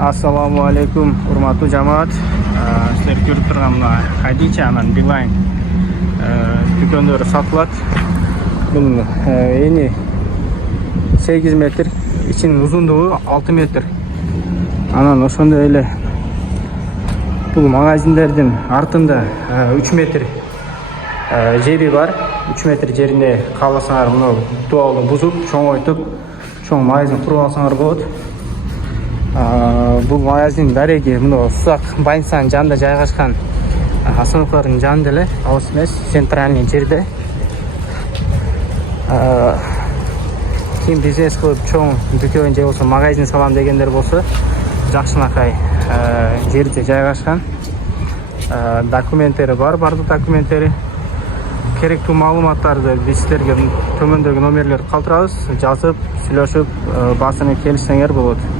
Assalomu alaykum, hurmatli jamoat. Sizlar ko'rib turgan mana Hadicha anan Beeline do'konlari sotiladi. Bunun eni 8 metr, içinin uzunluğu 6 metr. Anan oşonda öyle bu magazinlerden артында 3 metr jeri var. 3 metr жерinde қаласаңар мына дуалды бұзып, чоң ойтып, чоң магазин құрып алсаңар болады. Бұл магазин дареги мына Сузак больницанын жанында жайгашкан Асановлардын жанында эле, алыс эмес, центральный жерде. Ким бизнес кылып чоң дүкөн же болсо магазин салам дегендер болсо, жакшынакай жерде жайгашкан. Документтери бар, бардык документтери. Керектүү маалыматтарды биз силерге төмөндөгү номерлерди калтырабыз. Жазып, сүйлөшүп, басынып келишсеңер болот.